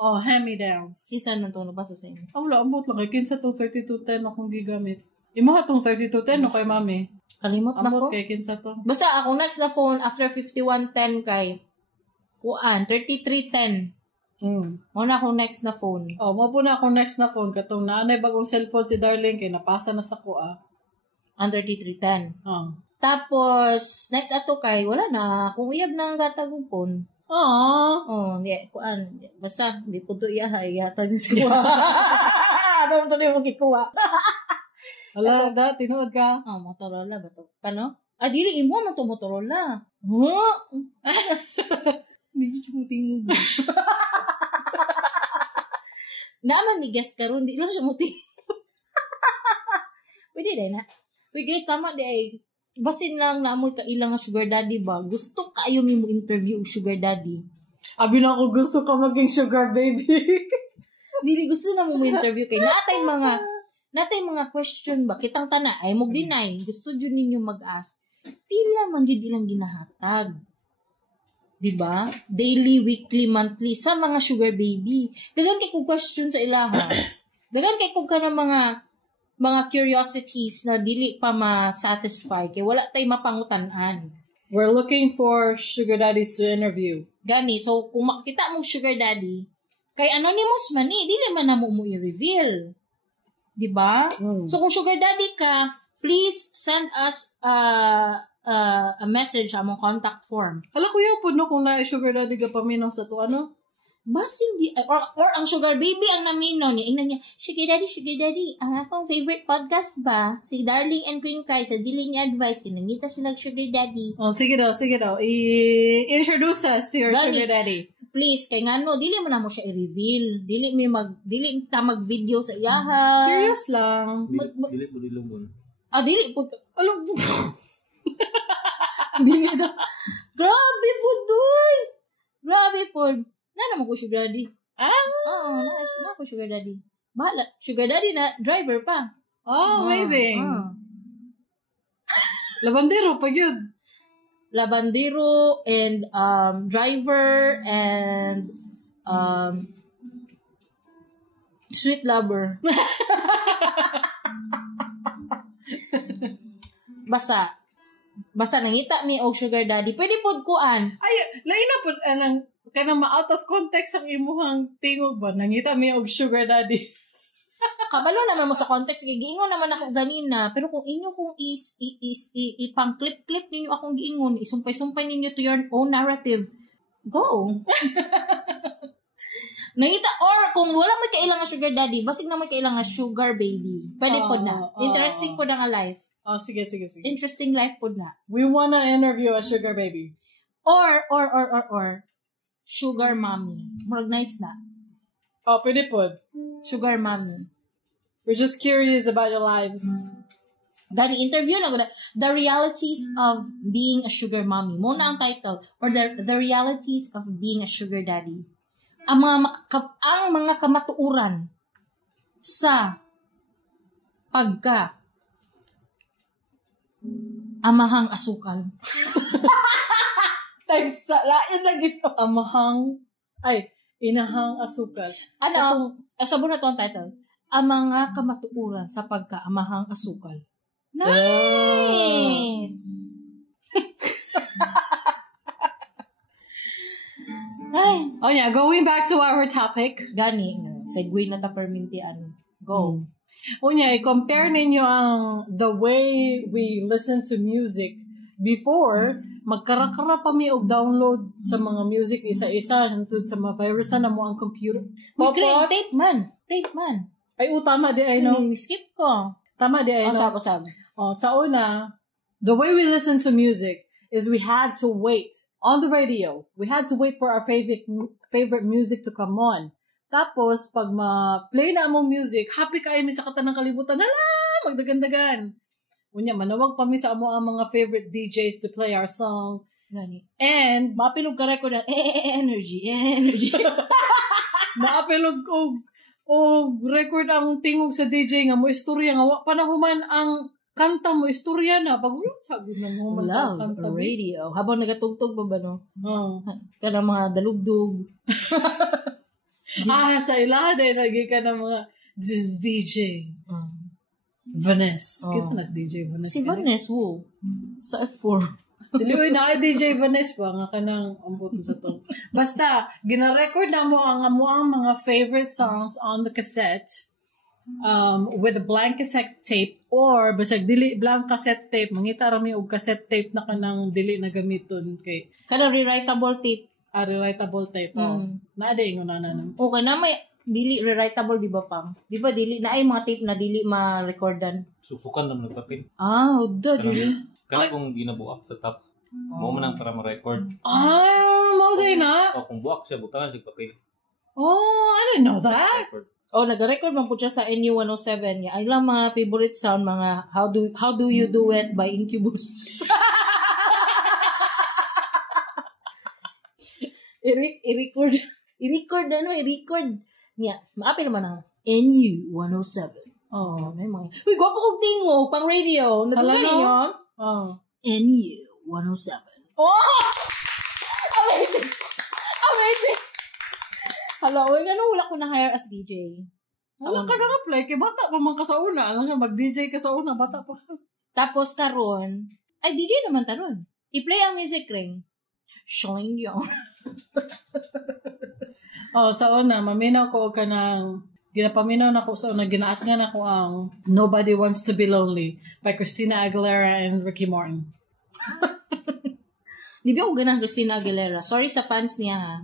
Oh, hand-me-downs. Isan na ito nabasa sa inyo? Wala, ambot lang. Kay kinsa tong 3210 akong gigamit. Imo tong 3210 no kay mami. Kalimot na ko. Ambot kay kinsa to. Basta ako next na phone after 5110 kay Kuan, 3310. Muna akong next na phone. Oh, mo po na akong next na phone. Katong naanay bagong cellphone si Darling kay napasa na sa kuha. Ang 3310. Oh. Tapos, next ato kay, wala na. Kung uyab na ang gatagong phone. Aww. Oh, Kuan. Basta, di po to iyahay. Yatag ni siya. Ano mo to di mo kikuha? Wala, tinuod ka. Oh, Motorola ba to? Paano? Dili, imo mo to Motorola. Huh? Hindi siya muting. Naman ni guest karon di lang siya muting. Pwede din na. Uy guys, tama di ay. Basin lang na mo kailang nga sugar daddy ba? Gusto kayo mo interview sugar daddy. Abi na ako gusto ka maging sugar baby. Dili gusto na mo interview kay natay mga question ba? Kitang tana ay mo deny. Gusto jud ninyo mag-ask. Pila man jud ilang ginahatag. Diba? Daily, weekly, monthly sa mga sugar baby. Dagan kay kog question sa ilaha. Dagan kay kog ka ng mga curiosities na dili pa ma-satisfy kay wala tay mapangutan-an. We're looking for sugar daddies to interview. Gani, so kung makita mong sugar daddy, kay anonymous man dili man na mo i-reveal. Diba? So kung sugar daddy ka, please send us a message sa among contact form. Hala kuya po no kung na-sugar daddy ka paminaw sa to ano? Bas hindi, or ang sugar baby ang namino niya. Ingnan niya, sugar daddy, ang akong favorite podcast ba? Si Darling and Queen Cry sa Dili Niya Advice. Kinangita silang sugar daddy. Oh, sige daw. I-introduce us to your sugar daddy. Please, kay nga no, dili mo na mo siya i-reveal. Dili ta mag-video sa iyaha. Curious lang. Dili po dilumon. Dili po. Alam po. Dili daw. Grabe po, doy. Grabe po. Na naman ko sugar daddy. Oo, na ko sugar daddy. Bahala. Sugar daddy na driver pa. Oh, amazing. Labandero pa yun. Labandero and driver and sweet lover. Basta nangita mi og sugar daddy. Pwede pod kuan. Ay, lain na po, kanang ma-out of context ang imuhang tingog ba? Nangita mi og sugar daddy. Kabalo naman mo sa context. Giingon naman ako ganina. Pero kung inyo kung ipang-clip-clip ninyo akong giingon, isumpay-sumpay ninyo to your own narrative, go! Nangita, or kung wala may kailangan sugar daddy, basig na may kailangan sugar baby. Pwede po na. Interesting po na nga life. Oh, sige. Interesting life po na. We wanna interview a sugar baby. Or, sugar mommy. Murag nice na. Oh, pwede po. Sugar mommy. We're just curious about your lives. Gani, interview na ko. The realities of being a sugar mommy. Muna ang title. Or the realities of being a sugar daddy. Ang mga kamatuuran sa amahang asukal. Times sa lain na gito. Inahang asukal. Sabon na to ang title. Ang mga kamatuuran sa pagkaamahang asukal. Nice! Oh yeah, going back to our topic. Gani, segue na ta permintian. Go. Unya, i-compare ninyo the way we listen to music before, magkara-kara pa mi og download sa mga music isa-isa hangtod sa ma-virusan na mo ang computer. Popot. Tape man. Ay, tama di ay, no? Skip ko. Tama di ay, no? Sab. Sa una, the way we listen to music is we had to wait on the radio. We had to wait for our favorite music to come on. Tapos, pag ma-play na among music, happy kayo mi sa katanang kalibutan. Magdagandagan. Unya, manawag pa mi sa amo ang mga favorite DJs to play our song. Gani. And, mapilog ka record na, energy. Mapilog og record ang tingog sa DJ nga mo istorya nga wa pa na human ang kanta mo istorya na pag sabi na human sa kanta radio habang nagatugtog pa ba no kana mga dalugdog sa ilade lagi ka na mga DJ Vanessa kisa na si DJ Vanessa si Vanessa wo sa F4 Dili na DJ Vanessa ba nga kanang ambot mo sa to. Basta gina-record na mo ang mga favorite songs on the cassette with a blank cassette tape or basag dili blank cassette tape mangita ra mi og cassette tape na kanang dili na gamiton kay kanang rewritable tape. Rewritable tape. Naa day nguna na. Okay na may dili rewritable di ba pang? Di ba dili na ay mga tape na dili ma-recordan. Sufukan naman nagpapin. Dili. Kaya kung ginabuak sa top, mo man ang para ma-record. Mo day na? O kung buwak siya, butangan siya papel. I didn't know that. Nag-record man po siya sa NU107. Ay lang mga favorite sound, mga How Do You Do It by Incubus. I-record niya. Maapil naman ang NU107. May mga. Uy, gwapo kong tingog, pang radio. Natuloy niyo? NU107. Amazing! Hala, ganun wala ko na-hire as DJ. Wala ka na-apply, kay bata pa man ka sa una. Alam nga, mag-DJ ka sa una, bata pa ka. Tapos karon, ay DJ naman taron. I-play ang music ring. Showing yun. Sa una, maminaw ko ka ng ginapaminaw na ko sa una, ginaat nga na ko ang Nobody Wants to Be Lonely by Christina Aguilera and Ricky Martin. Di ba ako ganang Christina Aguilera? Sorry sa fans niya, ha?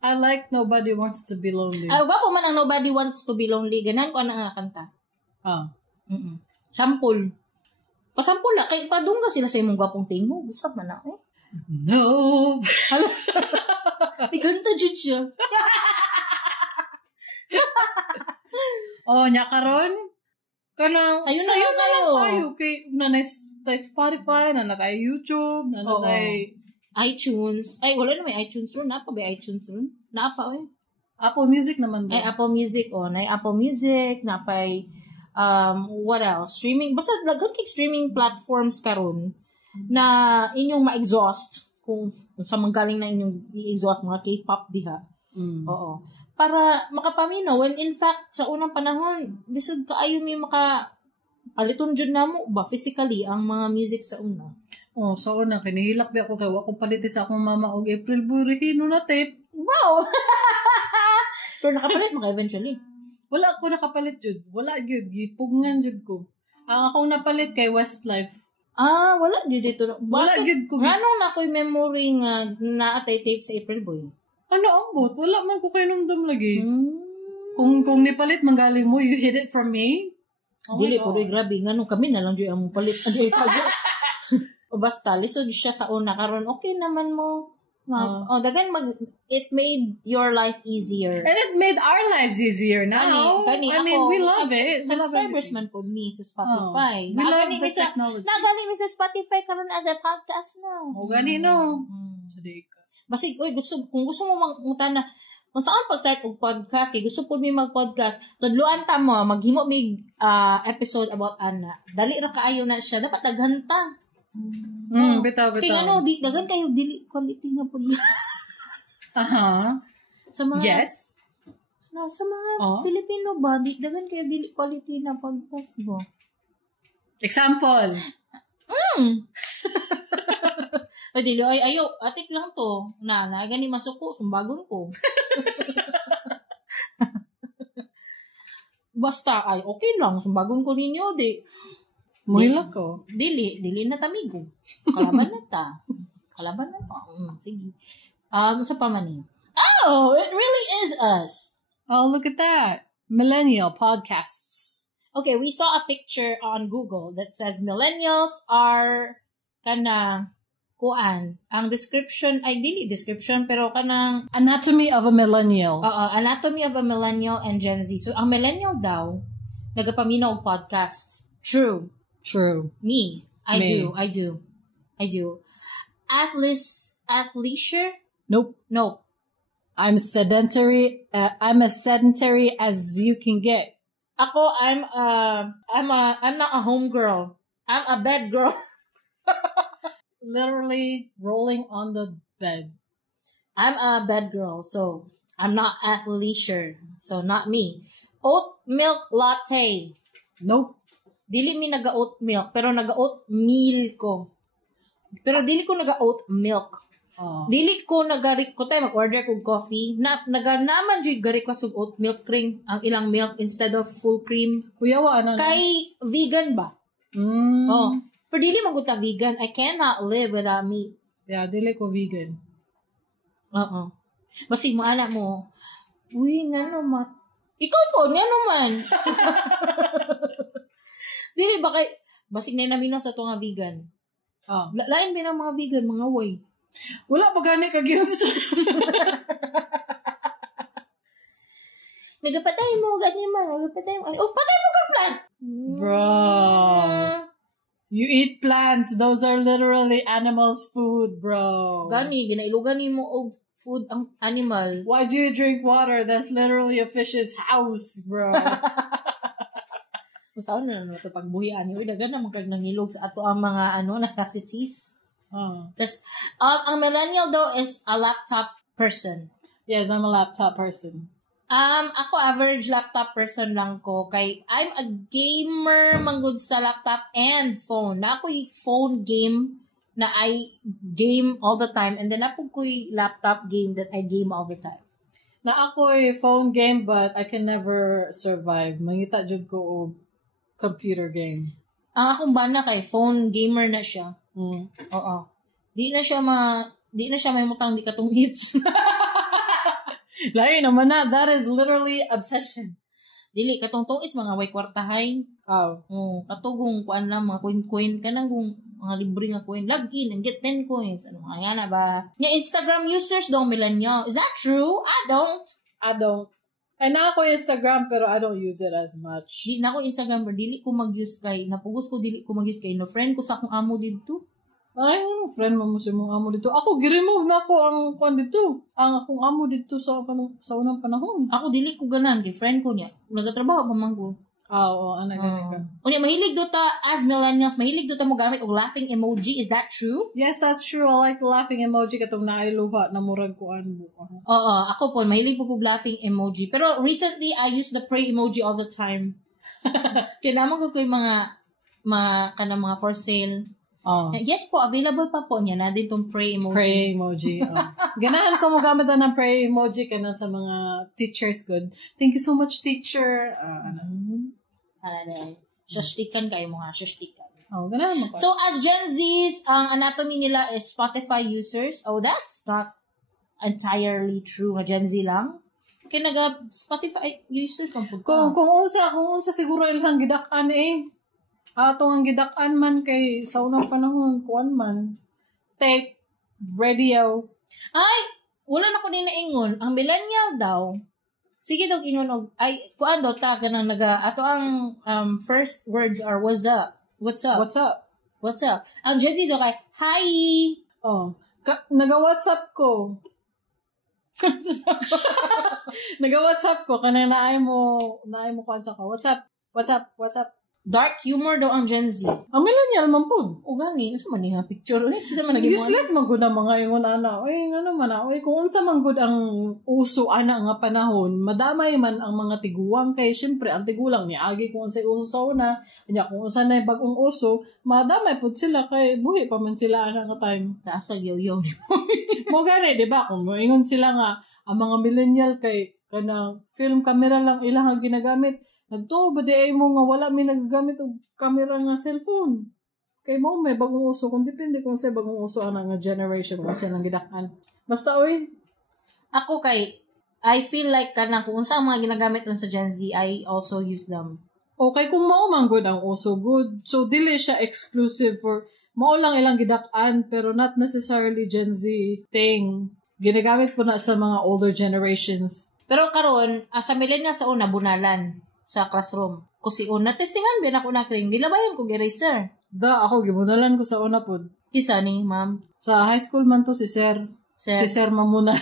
I like Nobody Wants to Be Lonely. Ay, gwapo man ang Nobody Wants to Be Lonely. Ganan ko ang kanta. Sample. Pasample na. Kaya padungga sila sa imong gwapong tingo. Gusto man ako, No. Hala. Iganta dyan siya. Nya karon kanang sayo na kayo kay tayo Spotify, tayo YouTube, tayo iTunes. Ay, wala na may iTunes ron. Napa ba iTunes ron? Napa, Apple Music naman ba? Ay, Apple Music, Apple Music, napay, what else? Streaming, basta lagot kay streaming platforms karon na inyong ma-exhaust kung sa manggaling na inyong i-exhaust mga K-pop diha. Oo. Para makapaminaw, when in fact, sa unang panahon, lisod ka ayaw may aliton dyan na mo ba physically ang mga music sa una. Sa una, kinihilak ba ako kaya wako paliti sa akong mama og April Burihino na tape. Wow! Pero nakapalit mo ka eventually. Wala ako nakapalit jud. Wala jud. Gipugngan jud ko. Ang akong napalit kay Westlife. Wala dito. Wala jud ko. Anong na ko'y memory nga naatay tape sa April Boy? Ambot? Wala man ko kayo nung lagi. Kung nipalit manggaling mo, you hid it from me? Dili po, grabe. Nga nung kami na lang dyan ang palit. O basta, lisod siya sa una. Karon okay naman mo. It made your life easier. And it made our lives easier now. I mean, we love it. Subscribers man po ni sa Spotify. We love the technology. Nagaling sa Spotify karon as a podcast na. Gani no. Basig, kung gusto mo mangutan na, kung saan pag-start og podcast, kay gusto po mi mag-podcast, tudluan ta mo, maghimo mig episode about Ana. Dali ra kaayo na siya, dapat daghanta. Bitaw. Kaya daghan kayo dili quality nga po. Sa mga yes. Sa mga Filipino ba, daghan kayo dili quality na podcast mo. Example. Dili ay ayo, atik lang to. Gani masuko, sumbagon ko. Basta ay okay lang, sumbagon ko ninyo di. Muhila ko. Dili na tamigo. Kalaban na ta. Kalaban na po. Sige. Sa pamanin. Oh, it really is us. Oh, look at that. Millennial podcasts. Okay, we saw a picture on Google that says millennials are kuan. Ang description, ay dili description, pero kanang Anatomy of a millennial. Anatomy of a millennial and Gen Z. So, ang millennial daw, nagapaminaw og podcast. True. Me. I do. Athleisure? Nope. I'm sedentary. I'm as sedentary as you can get. Ako, I'm not a home girl. I'm a bed girl. Literally rolling on the bed. I'm a bed girl, so I'm not athleisure. So not me. Oat milk latte. Nope. Dili mi naga-oat milk, pero naga-oat meal ko. Pero dili ko naga-oat milk. Dili ko mag-order kog coffee. Naman dyan ga-request og oat milk cream, ang ilang milk instead of full cream. Kuyawa na. Kay vegan ba? Pero dili maguta vegan. I cannot live without meat. Yeah, dili ko vegan. Basig mo anak mo, uy, nga naman. Ikaw po, nga naman. Dili ba kay, basig na naminaw sa ito nga vegan. Lain ba ng mga vegan, mga way? Wala pa gani kag-use. Nagapatay mo, ganyan man. Patay mo kag-plant. Bro. You eat plants. Those are literally animals' food, bro. Gani, ginailugan mo og food ang animal. Why do you drink water? That's literally a fish's house, bro. Masaon na ito pagbuhian. Uy, dagan na magkag nangilog sa ato ang mga necessities. Tas, ang millennial daw is a laptop person. Yes, I'm a laptop person. Ako average laptop person lang ko kay I'm a gamer manggod sa laptop and phone. Na ako yung phone game na I game all the time and then ako ko yung laptop game that I game all the time. Na ako yung phone game but I can never survive. Mangita jud ko og computer game. Ang akong bana kay phone gamer na siya. Oo. Di na siya may mutang di katong hits. Lain naman na. That is literally obsession. Dili, katong is mga way kwartahay. Katugong kuan lang, mga coin-coin ka nang kung mga libre nga coin. Log in and get 10 coins. Ano nga na ba? Yung Instagram users daw millennial. Is that true? I don't. And na ako Instagram pero I don't use it as much. Di na ako Instagram pero dili ko mag-use kay, napugos ko dili ko mag-use kay, no friend ko sa akong amo dito. Ay, friend mo si mong amo dito. Ako, giremove na ako ang kwan dito. Ang akong amo dito sa unang panahon. Ako, dili ko ganan. Kay friend ko niya. Nagatrabaho pa man ko. Oo, anak ka. Unya, mahilig doon ta, as millennials, mahilig doon ta mo gamit og laughing emoji. Is that true? Yes, that's true. I like the laughing emoji katong naailuha na murag kuan mo. Oo, ako po, mahilig po kong laughing emoji. Pero recently, I use the pray emoji all the time. Kailangan ko yung mga for sale. Yes po, available pa po niya na din itong pray emoji. Pray emoji. Ganahan ko mo gamit na ng pray emoji ka na sa mga teachers good. Thank you so much, teacher. Shushtikan kayo mga shushtikan. Ganahan mo pa. So, as Gen Zs, ang anatomy nila is Spotify users. Oh, that's not entirely true. Gen Z lang. Kaya Spotify users lang po ka. Kung unsa siguro ilang gidak-an atong ang gidak-an man kay sa unang panahon, kuan man. Take radio. Ay, wala na ko din naingon. Ang millennial daw, sige daw ingon og, ay, kuan daw ta, kanang ato ang first words are, what's up? What's up? What's up? What's up? Ang Gen Z daw kay, hi! Naga-WhatsApp ko. Naga-WhatsApp ko, kanang naay mo kuan sa ko. What's up? What's up? What's up? Dark humor daw ang Gen Z. Ang millennial man po. O gani, isa man niya picture. Useless man good ang mga ingon ana. Oy, nga naman na. Oy, kung unsa man good ang uso ana nga panahon, madamay man ang mga tiguang kay syempre ang tigulang ni agi kung unsa uso sa una, nya kung unsa na bagong uso, madamay pud sila kay buhi pa man sila ana nga time. Taas yo-yo. Mo gani, di ba? Kung moingon sila nga ang mga millennial kay kanang film camera lang ilang ginagamit. Nagtuo ba di ay mo nga wala may nagagamit og camera nga cellphone? Kay mo may bagong uso. Kung depende kung sa bagong uso ang nga generation kung silang gidakan. Basta, oy. Ako I feel like kanang kung unsa ang mga ginagamit ron sa Gen Z, I also use them. Okay, kung mao man good ang uso, good. So, dili siya exclusive for, mao lang ilang gidakan, pero not necessarily Gen Z thing. Ginagamit po na sa mga older generations. Pero karon sa millennial sa una, bunalan sa classroom. Kasi una, testingan ba na ko na kring, gilabayan ko eraser. Ako, gibunalan ko sa una po. Kisa ni, ma'am? Sa high school man to si Sir. Si Sir Mamunan.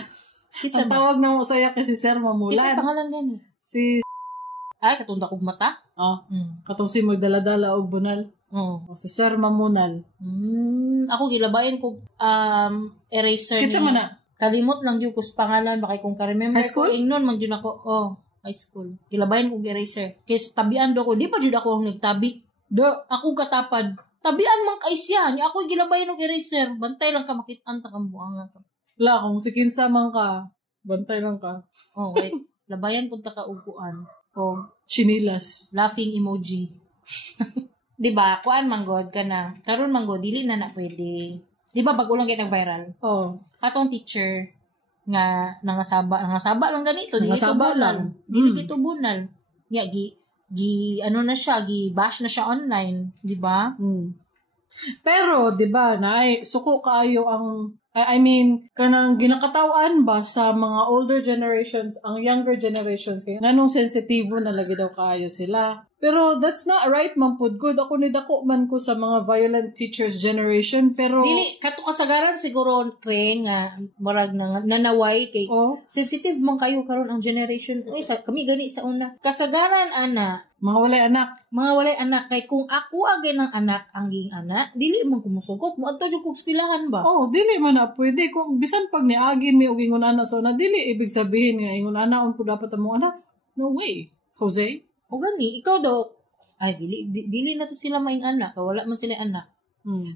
Kisa ang tawag na mo saya kay si Sir Mamulan. Kisa pangalan gani? Si Ay, katunda kog mata? Katong si magdala-dala og bunal. Si Sir Mamunal. Ako gilabayan ko eraser Kisa man na? Kalimot lang yung kus pangalan bakay kung ka-remember high school? ko ingnon man jud ako. High school. Gilabayan ko eraser. Kaya tabian do ko, di pa jud ako ang nagtabi. Ako katapad. Tabian man kay siya. Niya ako gilabayan og eraser. Bantay lang ka makit-an ta kang buanga ka. Wala, kung si kinsa man ka, bantay lang ka. Wait. Labayan punta ka uguan. Chinilas. Laughing emoji. Diba? Kuan manggod ka na. Karon manggod, dili na pwede. Diba bago lang kaya nag-viral? Katong teacher nga nangasaba lang ganito. Dili ito bunal. Dili ito bunal. Nga, bash na siya online. Diba? Pero, diba, suko kaayo ang kanang ginakatawan ba sa mga older generations, ang younger generations, kaya nganong sensitibo na lagi daw kaayo sila. Pero that's not right, man pod good. Ako nidako man ko sa mga violent teachers generation, pero dili kato kasagaran siguro nga marag nanaway kay sensitive man kayo karon ang generation. Kami gani sa una. Kasagaran mga walay anak kay kung ako agay ng anak ang ging anak, dili man kumusugot mo adto jud kog eskwelahan ba? Dili man na pwede kung bisan pag niagi mi og ingon ana so na dili ibig sabihin nga ingon ana on pud dapat among anak. No way. Jose? O gani, ikaw daw, dili na to sila maing anak, wala man sila anak.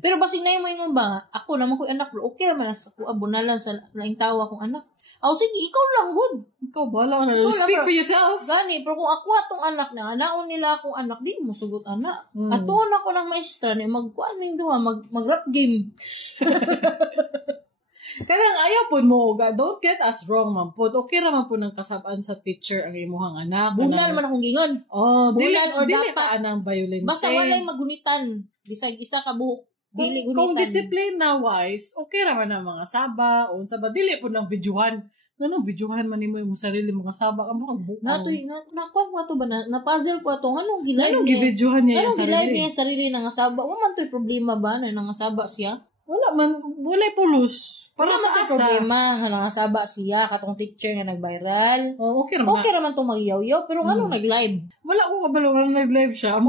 Pero basig na yung maing ba, ako naman ko anak, okay naman sa ko abunalan sa laing tawa kong anak. Sige, ikaw lang, good. Ikaw bala na. Speak for yourself. Gani, pero kung ako atong anak na, naon nila akong anak, di mo sugot anak. Atuon ako ng maestra, mag-rap game. Kaya ayaw po mo, don't get us wrong man po. Okay naman po ng kasabaan sa teacher ang imuhang anak. Bunal man akong gingon. Bunal or dapat. Dili taan ang violent. Basta walay magunitan. Bisag isa ka buhok. Dili gunitan. Kung discipline na wise, okay naman ang mga saba. Dili po ng videohan. Videohan man mo yung sarili mga saba. Nakuha ko ba? Na-puzzle ko ito. Anong gilive niya? Anong givideohan niya yung sarili? Anong gilive niya yung sarili ng saba? Waman to'y problema ba na nangasaba siya? Wala man. Wala'y pulos. Wala man problema. Nangasaba siya. Katong teacher nga nag-viral. Okay naman. Okay naman itong mag-yaw-yaw. Pero anong nag-live? Wala ko kabalungan nag-live siya.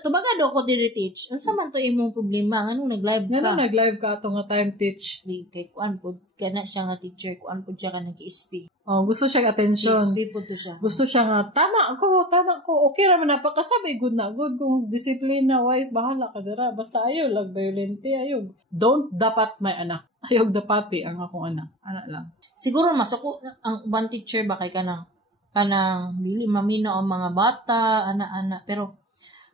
Tubaga daw ko dire-teach. Ano man to imong problema? Anong nag-live ka? Anong nag-live ka ito nga time teach? Kay kuan po. Kaya siya nga teacher. Kuan po siya ka nag-i-speak. Gusto siya attention. I-speak po to siya. Gusto siya nga, tama ko. Okay naman na. Pagkasabi, good na. Good kung discipline na wise, bahala ka dira. Basta ayaw, violente, ayaw. Don't dapat may anak. Ayaw dapati ang akong anak. Anak lang. Siguro masako ang one teacher ba kay kanang dili mamino ang mga bata, anak-anak. Pero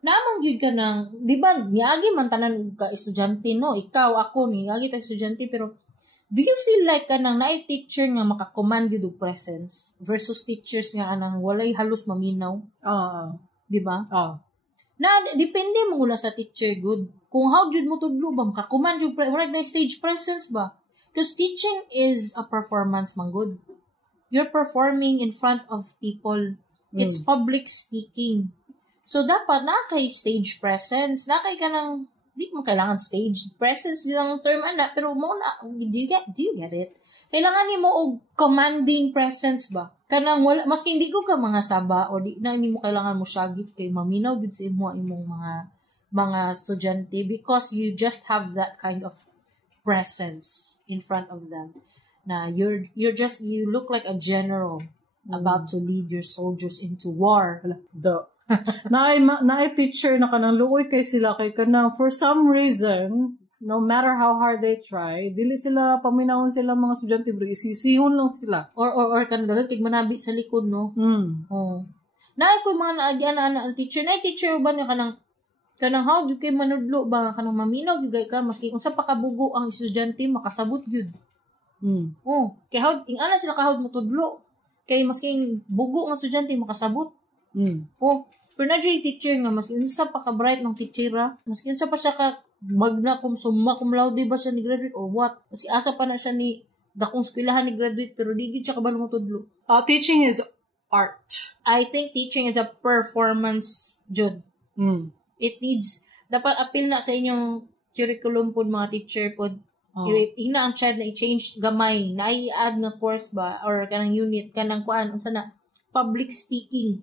naamang gyud ka ng, di ba, niagi man tanan ka estudyante, no? Ikaw, ako, niagi ta estudyante, pero do you feel like kanang naay teacher nga makakommand gyud og presence versus teachers nga kanang walay halos maminaw? Di ba? Na depende mo gula sa teacher good. Kung how jud mo tudlo ba makakommand jud na stage presence ba? Because teaching is a performance man good. You're performing in front of people. It's public speaking. So dapat na kay stage presence, na kay kanang di mo kailangan stage presence lang term pero mo na do you get it? Kailangan nimo og commanding presence ba? Kanang wala maski hindi ko ka mga saba o di na mo kailangan mo syagit kay maminaw gid sa imong mga estudyante because you just have that kind of presence in front of them. Na you look like a general about to lead your soldiers into war. Naay picture na kanang luoy kay sila kay kanang for some reason, no matter how hard they try, dili sila paminawon sila mga estudyante bro, isisihon lang sila. Or kanang tig manabi sa likod no. Naay ko mga naagi ana ang teacher ba niya kanang Kanang how you kay manudlo ba kanang maminaw gyud ka maski unsa pa kabugo ang estudyante makasabot gyud. Oh, kay how ingana sila kahawd mo tudlo. Kay maski bugo nga estudyante makasabot. Oh, pero na teacher nga maski unsa pa ka bright ng teachera, maski unsa pa siya ka magna summa cum laude ba siya ni graduate or what? Maski asa pa na siya ni dakong eskwelahan ni graduate pero di gyud siya kabalo mo tudlo. Teaching is art. I think teaching is a performance jud. It needs, dapat appeal na sa inyong curriculum po mga teacher po. Hina ang child na i-change gamay, na i-add nga course ba, or kanang unit, kanang kuan, unsa na, public speaking.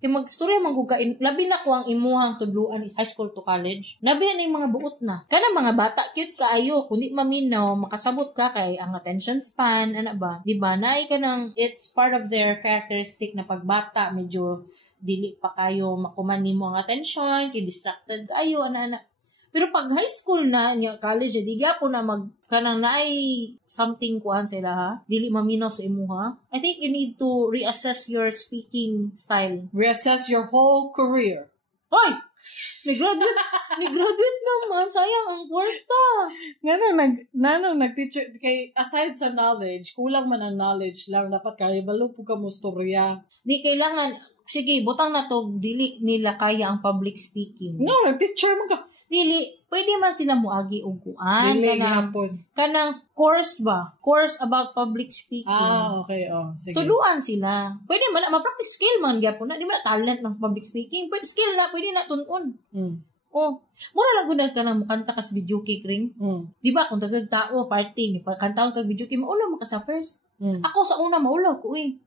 Kaya mag-story maghugain, labi na ko ang imuhang tudluan is high school to college. Labi na yung mga buot na. Kanang mga bata, cute kaayo, kundi maminaw, makasabot ka kay ang attention span, ano ba? Diba? Naay ka ng, it's part of their characteristic na pagbata, medyo dili pa kayo makuman nimo ang attention, kay distracted kayo, ana-ana. Pero pag high school na, college, di po na kanang naay something kuhan sila ha, dili maminaw sa imuha. I think you need to reassess your speaking style. Reassess your whole career. Hoy! Nag-graduate naman, sayang ang kwarta. Nag-teacher, kay aside sa knowledge, kulang man ang knowledge lang, dapat kayo balo po ka mo storya. Di kailangan, sige, butang na to, dili nila kaya ang public speaking. No, nag-teacher mo ka. Dili, pwede man sila muagi og kuan. Dili, kanang course ba? Course about public speaking. Okay, sige. Tuluan sila. Pwede man na, ma-practice skill man, gyapon na. Di ba talent ng public speaking? Pwede skill na, pwede na tunon. Mura lang gud ka nang mukanta ka sa video cake ring. Di ba, kung dagag tao, party, kantaon kag video cake, maulaw mo ka sa first. Ako sa una, maulaw ko eh.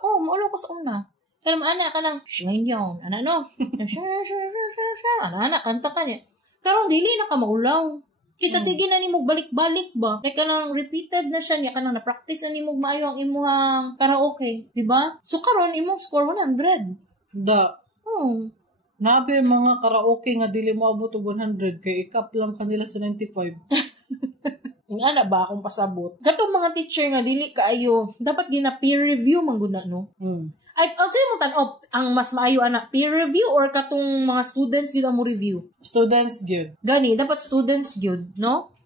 Maulaw ko sa una. Kaya maana ka ng, shinyon, ana, kanta ka niya. Karon dili na ka maulaw. Kisa sige na nimo balik-balik ba? Like kanang repeated na siya niya kanang na-practice na nimo maayo ang imuhang karaoke, di ba? So karon imong score 100. Nabi mga karaoke nga dili mo abot og 100 kay ikap lang kanila sa 95. Ana ba akong pasabot? Katong mga teacher nga dili kaayo, dapat gina peer review man gud na no. Ay, sa'yo mo tan-op, ang mas maayo anak, peer review or katong mga students yun ang mo review? Students good. Gani, dapat students good, no?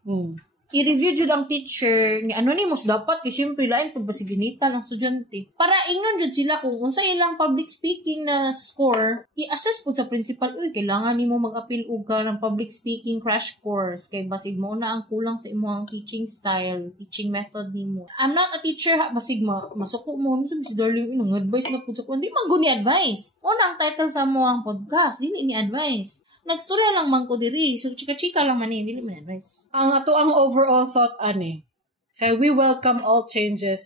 I-review jud ang teacher ni anonymous dapat kasi syempre lain pag basiginitan ang estudyante. Para ingon jud sila kung unsa ilang public speaking na score, i-assess pud sa principal, uy kailangan nimo mag-appeal og ka ng public speaking crash course kay basig mo na ang kulang sa imong teaching style, teaching method nimo. I'm not a teacher basig masuko mo si darling inong advice na pud sa ko, hindi man guni advice. Una ang title sa mo ang podcast, dili ni advice. Nagstorya lang man ko diri. So, chika-chika lang man dili man advice. Ang ato ang overall thought, ani. Kaya we welcome all changes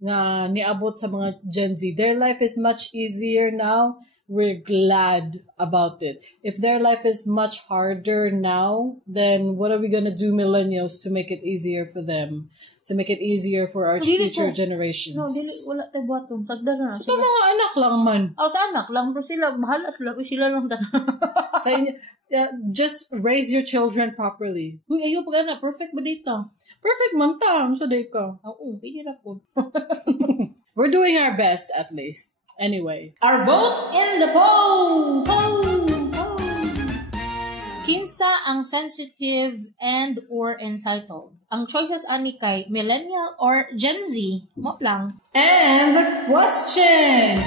nga niabot sa mga Gen Z. Their life is much easier now. We're glad about it. If their life is much harder now, then what are we gonna do, millennials, to make it easier for them? To make it easier for our future generations. No, wala tayo buhaton. Sagda na. Sa mga anak lang man. Sa anak lang. Pero sila, bahala sila lang. Sa inyo, just raise your children properly. Uy, ayo pag anak. Perfect ba dito? Perfect, ma'am. So, day ka. Oo, pwede na po. We're doing our best, at least. Anyway. Our vote in the poll! Kinsa ang sensitive and or entitled? Ang choices ani kay millennial or Gen Z? Mo lang. And the question!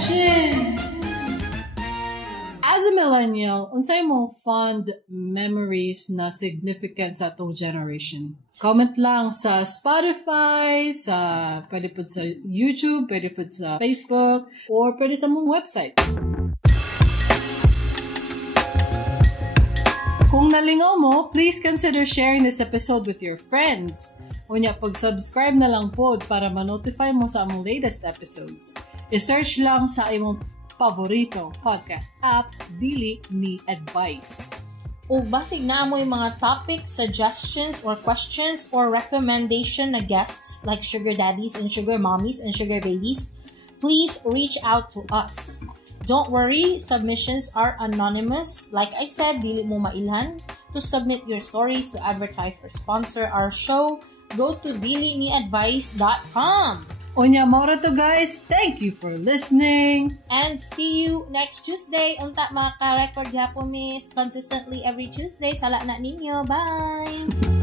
As a millennial, unsay mong fond memories na significant sa atong generation? Comment lang sa Spotify, pwede po sa YouTube, pwede po sa Facebook, or pwede sa mong website. Kung nalingaw mo, please consider sharing this episode with your friends. Unya, pag-subscribe na lang po para ma-notify mo sa among latest episodes. I-search lang sa imong paborito podcast app, Dili Ni Advice. O basig na mo yung mga topic suggestions or questions or recommendation na guests like sugar daddies and sugar mommies and sugar babies, please reach out to us. Don't worry, submissions are anonymous. Like I said, dili mo mailhan. To submit your stories to advertise or sponsor our show, go to diliniadvice.com Onya, maura to guys. Thank you for listening. And see you next Tuesday. Unta maka-record yapon, miss. Consistently every Tuesday. Sala na ninyo. Bye!